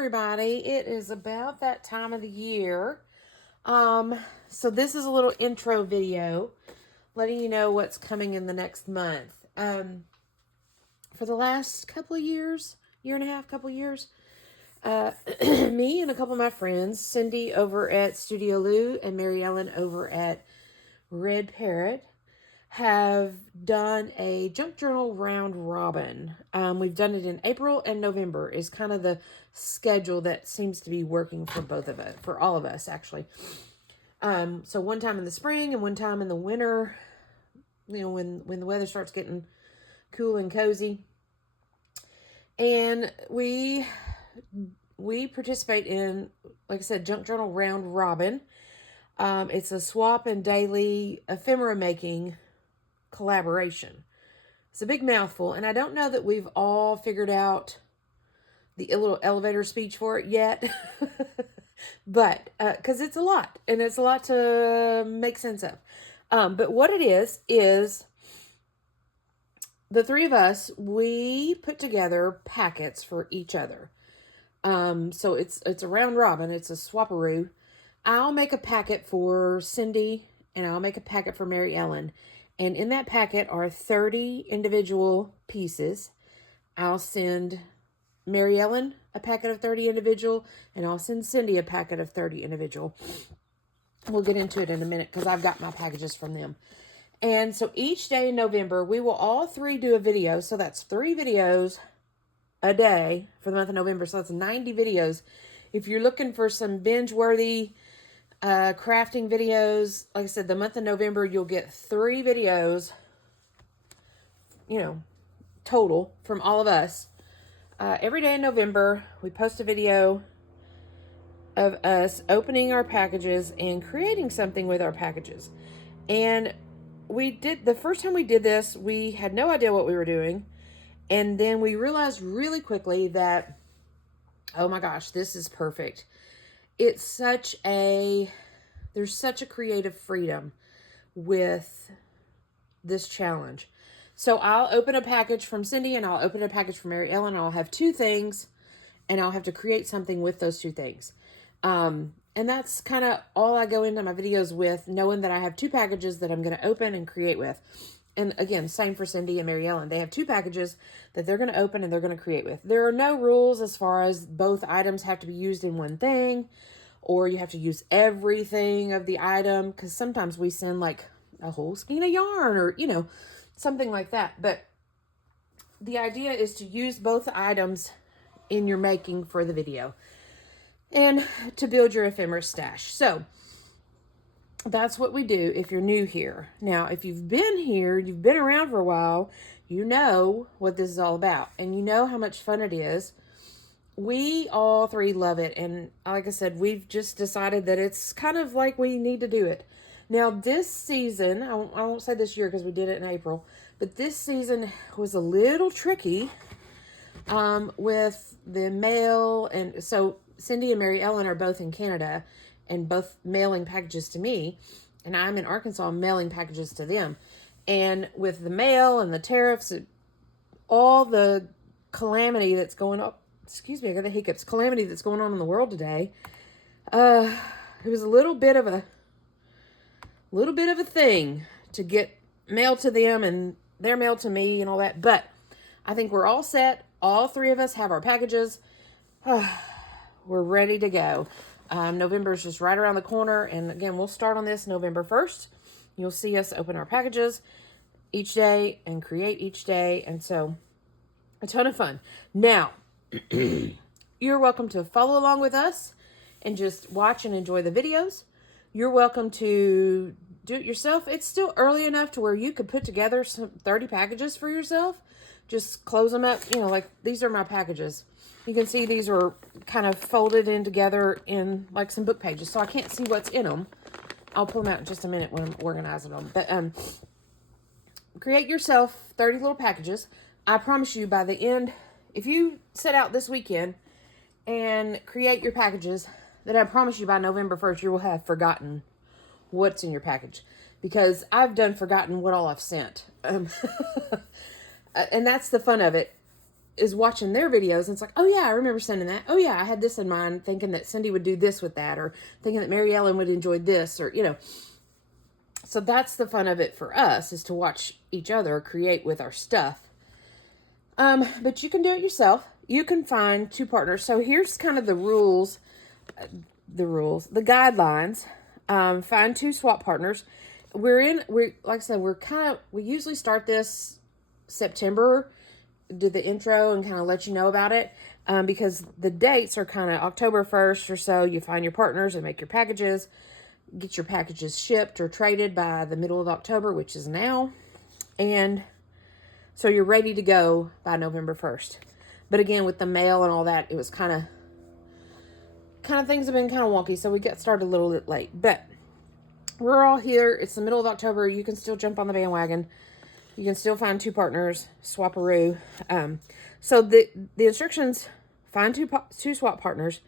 everybody. It is about that time of the year. So this is a little intro video letting you know what's coming in the next month. For the last couple of years, year and a half, couple of years, me and a couple of my friends, Cindy over at Studioloo and Mary Ellen over at RedParrot, have done a junk journal round robin. We've done it in April and November is kind of the schedule that seems to be working for both of us, for all of us actually. So one time in the spring and one time in the winter, you know, when the weather starts getting cool and cozy. And we participate in, like I said, junk journal round robin. It's a swap and daily ephemera making collaboration. It's a big mouthful, and I don't know that we've all figured out the little elevator speech for it yet. But because it's a lot, and it's a lot to make sense of. But what it is the three of us, we put together packets for each other. So it's a round robin. It's a swaparoo. I'll make a packet for Cindy, and I'll make a packet for Mary Ellen. And in that packet are 30 individual pieces. I'll send Mary Ellen a packet of 30 individual, and I'll send Cindy a packet of 30 individual. We'll get into it in a minute because I've got my packages from them. And so each day in November, we will all three do a video. So that's 3 videos a day for the month of November. So that's 90 videos. If you're looking for some binge-worthy crafting videos, like I said, the month of November, you'll get 3 videos, total from all of us. Every day in November, we post a video of us opening our packages and creating something with our packages. And the first time we did this, we had no idea what we were doing. And then we realized really quickly that, oh my gosh, this is perfect. There's such a creative freedom with this challenge. So I'll open a package from Cindy and I'll open a package from Mary Ellen. I'll have 2 things and I'll have to create something with those 2 things. And that's kind of all I go into my videos with, knowing that I have 2 packages that I'm going to open and create with. And again, same for Cindy and Mary Ellen. They have 2 packages that they're going to open and they're going to create with. There are no rules as far as both items have to be used in one thing, or you have to use everything of the item, because sometimes we send like a whole skein of yarn or, something like that. But the idea is to use both items in your making for the video and to build your ephemera stash. So that's what we do if you're new here. Now, if you've been here, you've been around for a while, you know what this is all about. And you know how much fun it is. We all 3 love it. And like I said, we've just decided that it's kind of like we need to do it. Now, this season, I won't say this year because we did it in April, but this season was a little tricky with the mail. And so Cindy and Mary Ellen are both in Canada and both mailing packages to me, and I'm in Arkansas mailing packages to them. And with the mail and the tariffs, all the calamity that's going on, excuse me, I got the hiccups, calamity that's going on in the world today, it was a little bit of a thing to get mail to them and their mail to me and all that. But I think we're all set. All 3 of us have our packages. We're ready to go. November is just right around the corner. And again, we'll start on this November 1st. You'll see us open our packages each day and create each day. And so a ton of fun. Now, you're welcome to follow along with us and just watch and enjoy the videos. You're welcome to do it yourself. It's still early enough to where you could put together some 30 packages for yourself. Just close them up. Like these are my packages. You can see these are kind of folded in together in like some book pages. So I can't see what's in them. I'll pull them out in just a minute when I'm organizing them. But create yourself 30 little packages. I promise you by the end, if you set out this weekend and create your packages, then I promise you by November 1st, you will have forgotten what's in your package. Because I've done forgotten what all I've sent. And that's the fun of it. is watching their videos, and it's like, oh yeah, I remember sending that. Oh yeah, I had this in mind, thinking that Cindy would do this with that, or thinking that Mary Ellen would enjoy this, or, you know. So that's the fun of it for us, is to watch each other create with our stuff. But you can do it yourself. You can find 2 partners. So here's kind of the guidelines. Find 2 swap partners. Like I said, we usually start this September, do the intro and kind of let you know about it. Because the dates are kind of October 1st or so. You find your partners and make your packages, get your packages shipped or traded by the middle of October, which is now. And so you're ready to go by November 1st. But again, with the mail and all that, it was kind of things have been kind of wonky. So we got started a little bit late, but we're all here. It's the middle of October. You can still jump on the bandwagon. You can still find 2 partners, swap-a-roo. So the instructions: find 2 swap partners,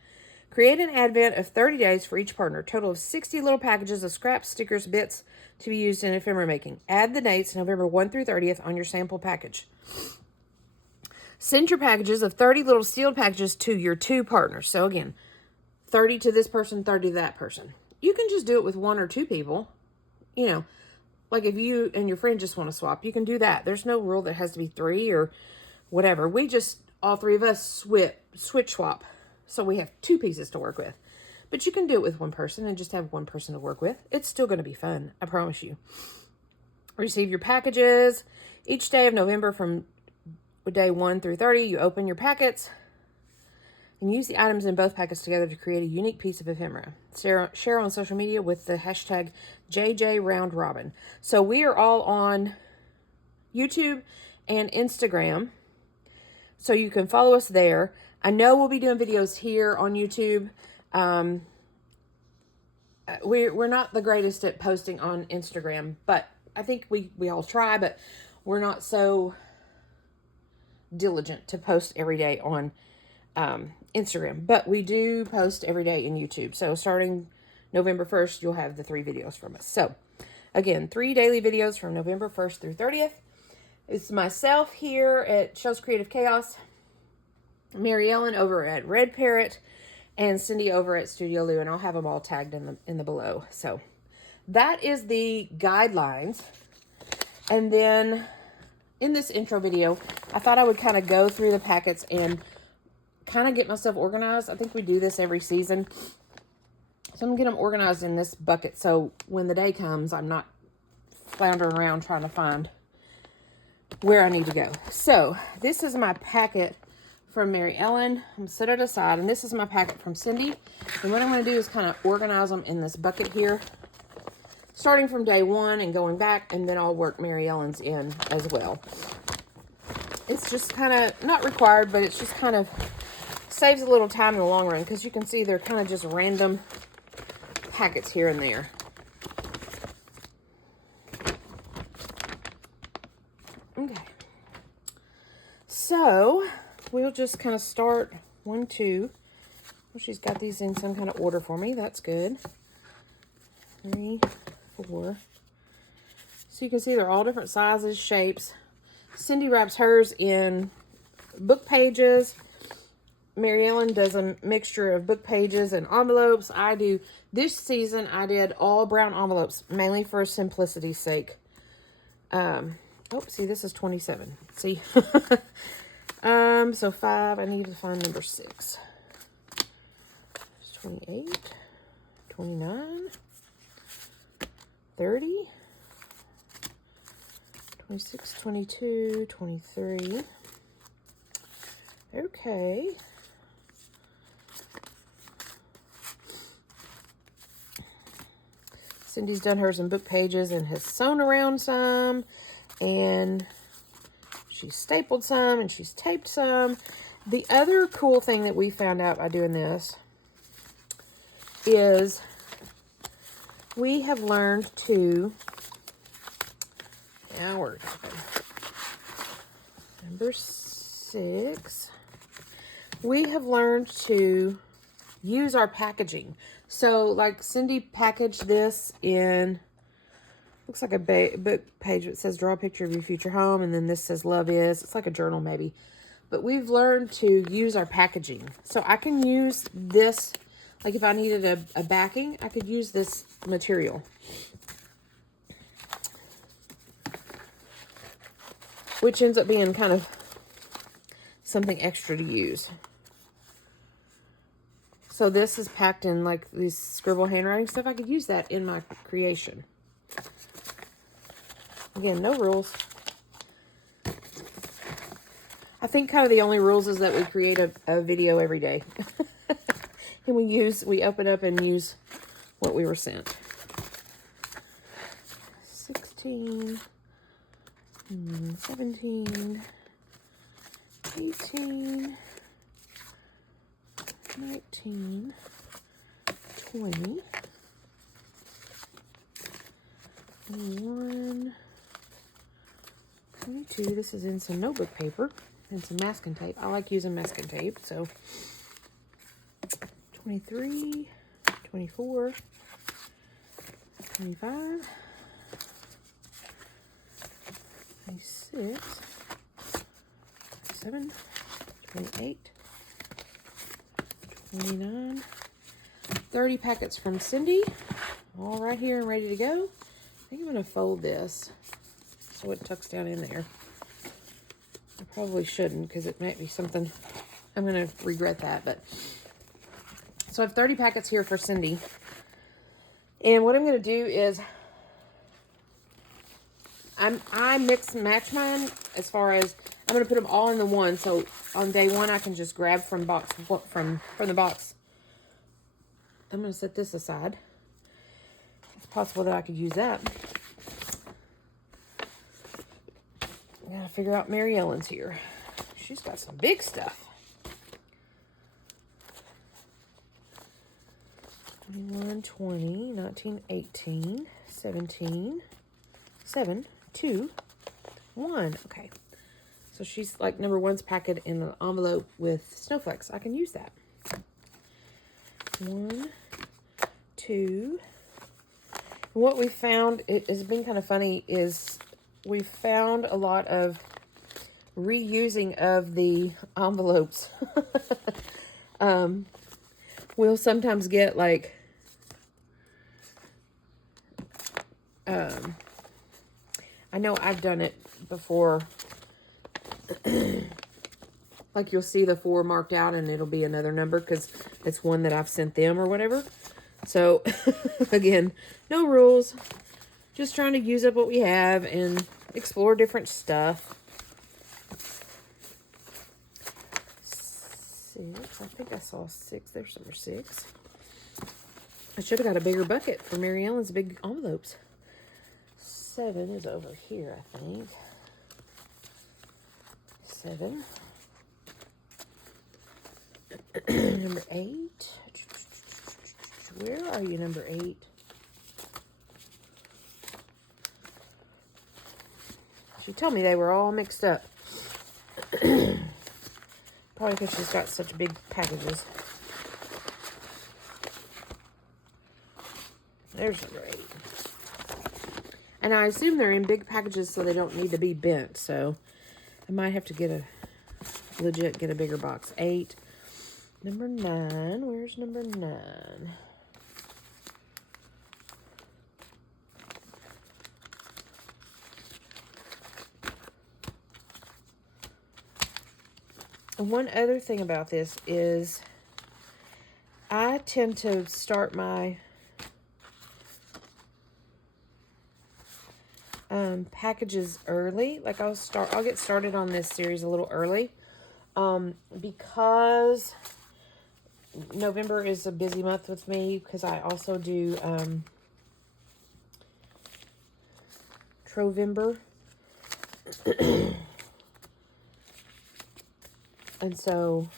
create an advent of 30 days for each partner, total of 60 little packages of scraps, stickers, bits to be used in ephemera making. Add the dates November 1 through 30th on your sample package. Send your packages of 30 little sealed packages to your 2 partners. So again, 30 to this person, 30 to that person. You can just do it with 1 or 2 people. You know, like if you and your friend just want to swap, you can do that. There's no rule that it has to be 3 or whatever. We just, all 3 of us switch swap. So we have 2 pieces to work with. But you can do it with 1 person and just have 1 person to work with. It's still going to be fun, I promise you. Receive your packages each day of November from day 1 through 30. You open your packets and use the items in both packets together to create a unique piece of ephemera. Share on social media with the hashtag JJRoundRobin. So we are all on YouTube and Instagram, so you can follow us there. I know we'll be doing videos here on YouTube. We're not the greatest at posting on Instagram, but I think we all try, but we're not so diligent to post every day on Instagram. But we do post every day in YouTube. So starting November 1st, you'll have the 3 videos from us. So again, 3 daily videos from November 1st through 30th. It's myself here at ChellesCreativeChaos, Mary Ellen over at RedParrot, and Cindy over at Studioloo, and I'll have them all tagged in the below. So that is the guidelines. And then in this intro video, I thought I would kind of go through the packets and kind of get myself organized. I think we do this every season. So I'm going to get them organized in this bucket, so when the day comes, I'm not floundering around trying to find where I need to go. So this is my packet from Mary Ellen. I'm going to set it aside, and this is my packet from Cindy. And what I'm going to do is kind of organize them in this bucket here, starting from day 1 and going back, and then I'll work Mary Ellen's in as well. It's just kind of not required, but it's just kind of saves a little time in the long run, because you can see they're kind of just random packets here and there. Okay. So we'll just kind of start 1, 2. Well, she's got these in some kind of order for me. That's good. 3, 4. So you can see they're all different sizes, shapes. Cindy wraps hers in book pages. Mary Ellen does a mixture of book pages and envelopes. I do, this season, I did all brown envelopes, mainly for simplicity's sake. Oh, see, this is 27. See? So 5, I need to find number 6. 28, 29, 30, 26, 22, 23. Okay. Cindy's done hers in book pages and has sewn around some, and she's stapled some, and she's taped some. The other cool thing that we found out by doing this is we have learned to, now we're number 6, we have learned to use our packaging. So like Cindy packaged this in, looks like a book page that says draw a picture of your future home, and then this says love is. It's like a journal maybe. but we've learned to use our packaging. So I can use this, like if I needed a backing, I could use this material. Which ends up being kind of something extra to use. So this is packed in like these scribble handwriting stuff. I could use that in my creation. Again, no rules. I think kind of the only rules is that we create a video every day. And we open up and use what we were sent. 16, 17, 18, 19, 20, 21, 22. This is in some notebook paper and some masking tape. I like using masking tape, so 23, 24, 25, 26, 27, 28, 29, 30 packets from Cindy. All right here and ready to go. I think I'm going to fold this so it tucks down in there. I probably shouldn't because it might be something, I'm going to regret that. But so I have 30 packets here for Cindy. And what I'm going to do is I mix and match mine as far as I'm going to put them all in the one. So on day one, I can just grab from the box. I'm going to set this aside. It's possible that I could use that. I got to figure out Mary Ellen's here. She's got some big stuff. 21, 20, 19, 18, 17, 7, 2, 1. Okay. So she's like number one's packed in an envelope with snowflakes. I can use that. 1, 2. And what we found, it has been kind of funny, is we found a lot of reusing of the envelopes. We'll sometimes get like, I know I've done it before. Like you'll see the 4 marked out and it'll be another number because it's one that I've sent them or whatever. So again, no rules. Just trying to use up what we have and explore different stuff. 6. I think I saw 6. There's number 6. I should have got a bigger bucket for Mary Ellen's big envelopes. 7 is over here, I think. 7. Number 8. Where are you, number 8? She told me they were all mixed up. Probably because she's got such big packages. There's number 8. And I assume they're in big packages so they don't need to be bent. So I might have to get a bigger box. 8. Number 9. Where's number 9? And one other thing about this is I tend to start my packages early. Like I'll get started on this series a little early because November is a busy month with me because I also do Trovember. And so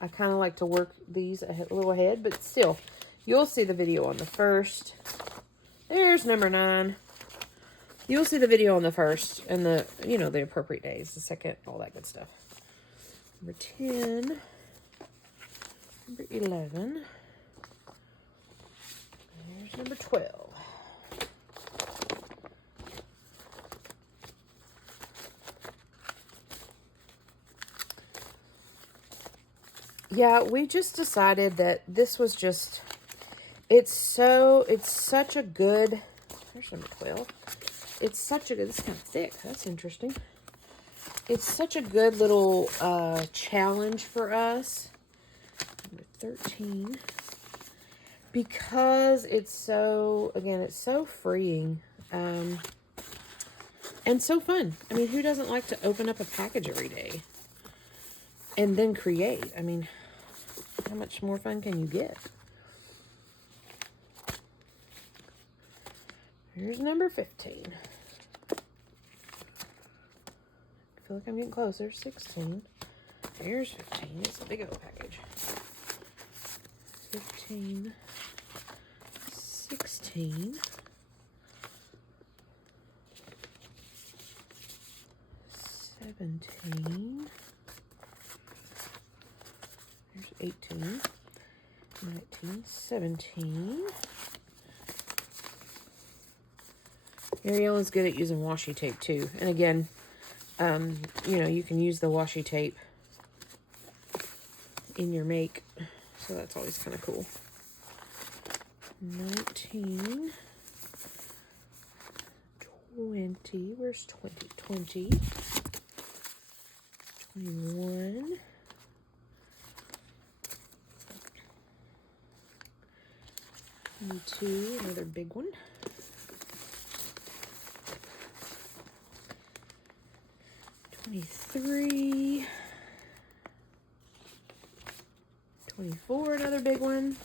I kind of like to work these a little ahead, but still, you'll see the video on the 1st. There's number 9. You'll see the video on the 1st and the, the appropriate days, the 2nd, all that good stuff. Number 10. Number 11. There's number 12. yeah, we just decided that this was just, it's such a good, there's number 12. It's such a good, this is kind of thick. That's interesting. It's such a good little challenge for us. Number 13. Because it's so, again, it's so freeing. And so fun. I mean, who doesn't like to open up a package every day? And then create. I mean, how much more fun can you get? Here's number 15. I feel like I'm getting closer. 16. Here's 15. It's a big old package. 15. 16. 17. There's 18. 19. 17. Ariel is good at using washi tape too. And again, you know, you can use the washi tape in your make. So that's always kind of cool. 19. 20. Where's 20? 20. 21. 22. Another big one. 23, 24, another big one.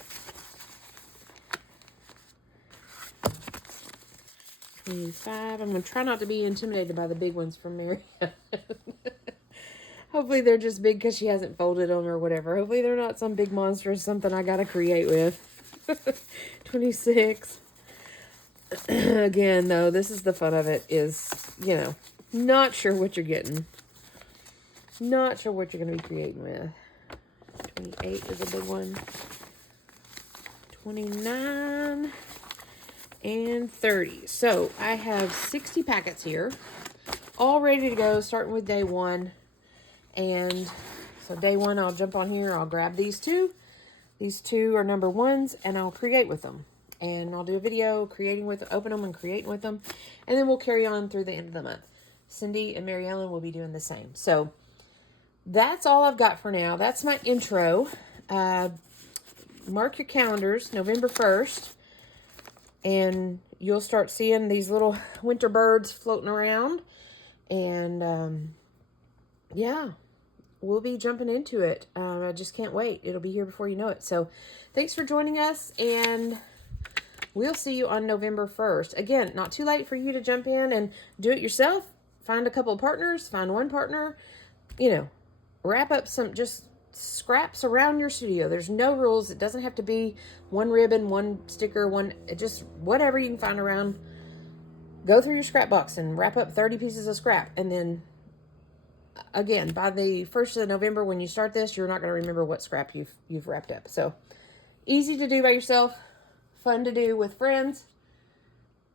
25. I'm going to try not to be intimidated by the big ones from Mary. Hopefully they're just big because she hasn't folded them or whatever. Hopefully they're not some big monster or something I got to create with. 26. Again, though, this is the fun of it is, you know, not sure what you're getting. Not sure what you're going to be creating with. 28 is a big one. 29 and 30. So I have 60 packets here, all ready to go, starting with day one. And so day one, I'll jump on here. I'll grab these two. These two are number ones, and I'll create with them. And I'll do a video creating with, open them and creating with them. And then we'll carry on through the end of the month. Cindy and Mary Ellen will be doing the same. So that's all I've got for now. That's my intro. Mark your calendars, November 1st. And you'll start seeing these little winter birds floating around. And yeah, we'll be jumping into it. I just can't wait. It'll be here before you know it. So thanks for joining us. And we'll see you on November 1st. Again, not too late for you to jump in and do it yourself. Find a couple of partners. Find one partner. You know, wrap up some just scraps around your studio. There's no rules. It doesn't have to be one ribbon, one sticker, one, just whatever you can find around. Go through your scrap box and wrap up 30 pieces of scrap. And then, again, by the 1st of November, when you start this, you're not going to remember what scrap you've wrapped up. So, easy to do by yourself. Fun to do with friends.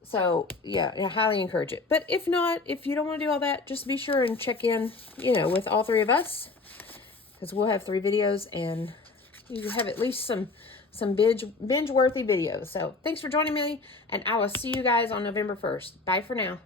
So, yeah, I highly encourage it. But if not, if you don't want to do all that, just be sure and check in, you know, with all three of us. Because we'll have 3 videos, and you have at least some binge-worthy videos. So, thanks for joining me, and I will see you guys on November 1st. Bye for now.